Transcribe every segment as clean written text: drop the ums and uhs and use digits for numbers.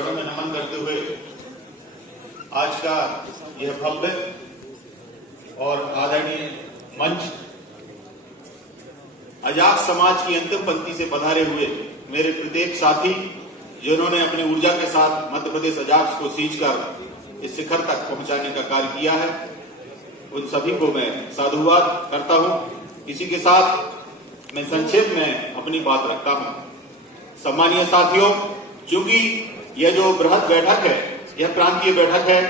चरणों में नमन करते हुए आज का यह भव्य और आदरणीय मंच अजाक्स समाज की अंतिम पंक्ति से पधारे हुए मेरे प्रत्येक साथी जिन्होंने अपनी ऊर्जा के साथ मध्य प्रदेश अजाक्स को सींचकर इस शिखर तक पहुंचाने का कार्य किया है, उन सभी को मैं साधुवाद करता हूं। इसी के साथ मैं संक्षेप में अपनी बात रखता हूं। सम्मानीय साथियों, चूंकि यह जो बृहद बैठक है, यह प्रांतीय बैठक है,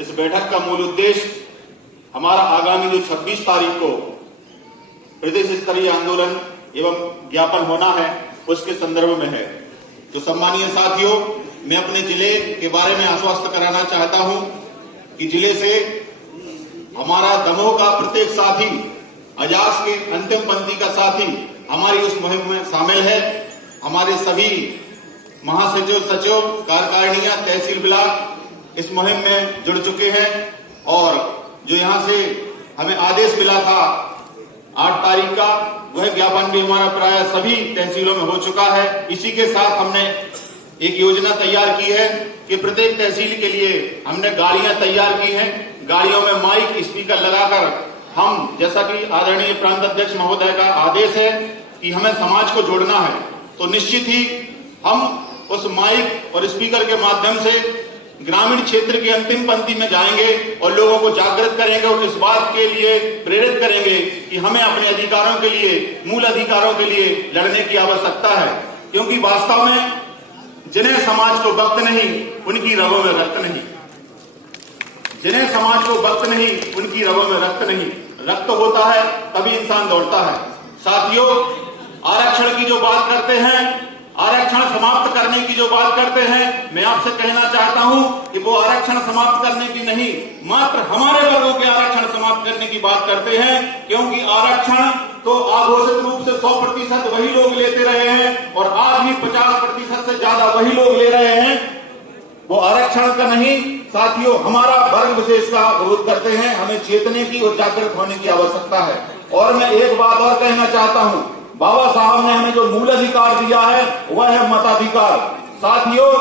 इस बैठक का मूल उद्देश्य हमारा आगामी जो 26 तारीख को प्रदेश स्तरीय आंदोलन एवं ज्ञापन होना है, उसके संदर्भ में है। तो सम्मानीय साथियों, मैं अपने जिले के बारे में आश्वस्त कराना चाहता हूं कि जिले से हमारा दमोह का प्रत्येक साथी, अजाक्स के अंतिम पंक्ति का साथी हमारी उस मुहिम में शामिल है। हमारे सभी महासचिव, सचिव, कार्यकारिणियां, तहसील ब्लॉक इस मुहिम में जुड़ चुके हैं और जो यहां से हमें आदेश मिला था 8 तारीख का, वह ज्ञापन भी हमारा प्राय सभी तहसीलों में हो चुका है। इसी के साथ हमने एक योजना तैयार की है कि प्रत्येक तहसील के लिए हमने गाड़ियां तैयार की हैं। गाड़ियों में माइक, स्पीकर लगाकर हम, जैसा कि आदरणीय प्रांत अध्यक्ष महोदय का आदेश है कि हमें समाज को जोड़ना है, तो निश्चित ही हम उस माइक और स्पीकर के माध्यम से ग्रामीण क्षेत्र की अंतिम पंक्ति में जाएंगे और लोगों को जागृत करेंगे और इस बात के लिए प्रेरित करेंगे कि हमें अपने अधिकारों के लिए, मूल अधिकारों के लिए लड़ने की आवश्यकता है। क्योंकि वास्तव में जिन्हें समाज को वक्त नहीं, उनकी रगों में रक्त नहीं। जिन्हें समाज को वक्त नहीं, उनकी रगों में रक्त नहीं। रक्त होता है तभी इंसान दौड़ता है। साथियों, आरक्षण की जो बात करते हैं, आरक्षण समाप्त करने की जो बात करते हैं, मैं आपसे कहना चाहता हूं कि वो आरक्षण समाप्त करने की नहीं, मात्र हमारे वर्गों के आरक्षण समाप्त करने की बात करते हैं। क्योंकि आरक्षण तो आघोषित रूप से 100% वही लोग लेते रहे हैं और आज भी 50% से ज्यादा वही लोग ले रहे हैं। वो आरक्षण का नहीं, साथियों, हमारा वर्ग विशेष का विरोध करते हैं। हमें चेतने की और जागृत होने की आवश्यकता है। और मैं एक बात और कहना चाहता हूं, बाबा साहब ने हमें जो मूल अधिकार दिया है वह है मताधिकार। साथियों,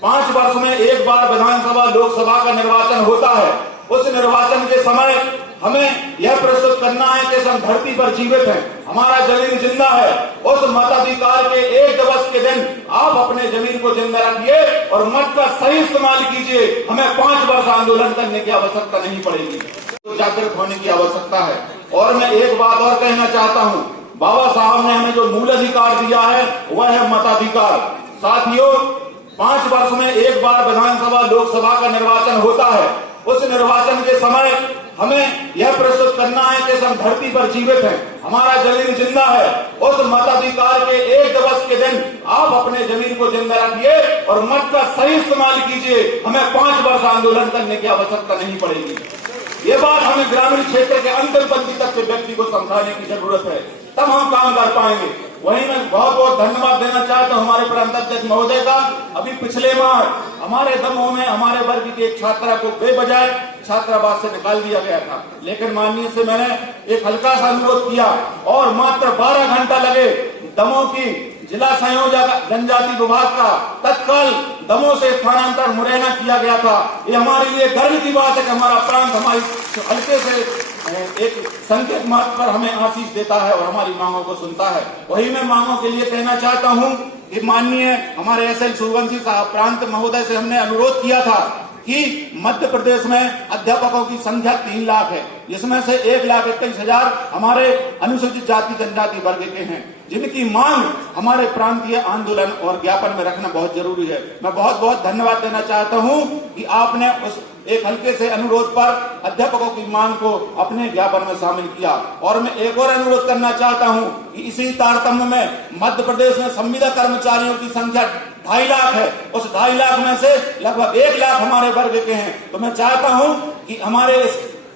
5 वर्ष में एक बार विधानसभा, लोकसभा का निर्वाचन होता है। उस निर्वाचन के समय हमें यह प्रस्तुत करना है कि हम धरती पर जीवित हैं, हमारा जमीन जिंदा है। उस मताधिकार के 1 दिवस के दिन आप अपने जमीन को जिंदा रखिए और मत का सही इस्तेमाल कीजिए। हमें 5 वर्ष आंदोलन करने की आवश्यकता नहीं पड़ेगी, तो जागृत होने की आवश्यकता है। और मैं एक बात और कहना चाहता हूं, बाबा साहब ने हमें जो मूल अधिकार दिया है वह है मताधिकार। साथियों, 5 वर्ष में एक बार विधानसभा, लोकसभा का निर्वाचन होता है। उस निर्वाचन के समय हमें यह प्रस्तुत करना है कि हम धरती पर जीवित हैं, हमारा जमीन जिंदा है। उस मताधिकार के 1 दिवस के दिन आप अपने जमीन को जिंदा रखिए और मत का सही इस्तेमाल कीजिए। हमें 5 वर्ष आंदोलन करने की आवश्यकता नहीं पड़ेगी। ये बात हमें ग्रामीण क्षेत्र के अंतिम पंक्ति तक के व्यक्ति को समझाने की जरूरत है, तब हम काम कर पाएंगे। वहीं मैं बहुत बहुत धन्यवाद देना चाहता हूं हमारे प्रांत अध्यक्ष महोदय का। अभी पिछले माह हमारे दमोह में हमारे वर्ग की एक छात्रा को बेवजह छात्रावास से निकाल दिया गया था, लेकिन माननीय से मैंने एक हल्का सा अनुरोध किया और मात्र 12 घंटा लगे। दमोह की जिला संयोजक जनजाति विभाग का तत्काल दमोह से स्थानांतरण मुरैना किया गया था। ये हमारे लिए गर्व की बात है कि हमारा प्रांत हमारी हल्के से एक संकेत मात्र पर हमें आशीष देता है और हमारी मांगों को सुनता है। वही मैं मांगों के लिए कहना चाहता हूं कि माननीय हमारे SL सूर्यवंशी साहब प्रांत महोदय से हमने अनुरोध किया था कि मध्य प्रदेश में अध्यापकों की संख्या 3 लाख है, जिसमें से 1,21,000 हमारे अनुसूचित जाति जनजाति वर्ग के हैं, जिनकी मांग हमारे प्रांतीय आंदोलन और ज्ञापन में रखना बहुत जरूरी है। मैं बहुत बहुत धन्यवाद देना चाहता हूं कि आपने उस एक हल्के से अनुरोध पर अध्यापकों की मांग को अपने ज्ञापन में शामिल किया। और मैं एक और अनुरोध करना चाहता हूं कि इसी तारतम्य में मध्य प्रदेश में संविदा कर्मचारियों की संख्या 2.5 लाख है। उस 2.5 लाख में से लगभग 1 लाख हमारे वर्ग के हैं। तो मैं चाहता हूं कि हमारे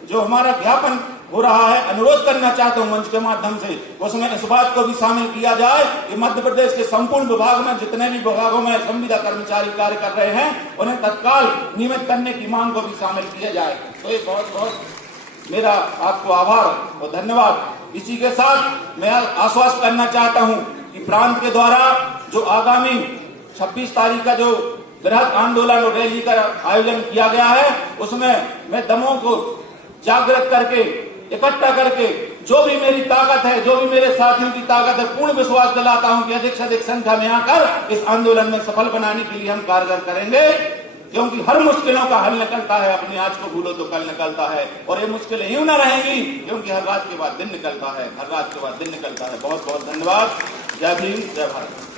जो हमारा ज्ञापन हो रहा है, अनुरोध करना चाहता हूं मंच के माध्यम से, उसमें इस बात को भी शामिल किया जाए कि मध्य प्रदेश के संपूर्ण विभाग में जितने भी विभागों में संविदा कर्मचारी कार्य कर रहे हैं, उन्हें तत्काल नियमित करने की मांग को भी शामिल किया जाए। तो ये बहुत बहुत मेरा आपको आभार और धन्यवाद। इसी के साथ मैं आश्वस्त करना चाहता हूं कि प्रांत के द्वारा जो आगामी 26 तारीख का जो बृहद आंदोलन और रैली का आयोजन किया गया है। उसमें मैं दमों को जागृत करके, इकट्ठा करके, जो भी मेरी ताकत है, जो भी मेरे साथियों की ताकत है, पूर्ण विश्वास दिलाता हूं कि अधिक से अधिक संख्या में आकर इस आंदोलन में सफल बनाने के लिए हम कारगर करेंगे, क्योंकि हर मुश्किलों का हल निकलता है। अपनी आज को भूलो तो कल निकलता है, और ये मुश्किलें यूं ना रहेंगी, क्योंकि हर रात के बाद दिन निकलता है, हर रात के बाद दिन निकलता है। बहुत बहुत धन्यवाद। जय भीम, जय भारत।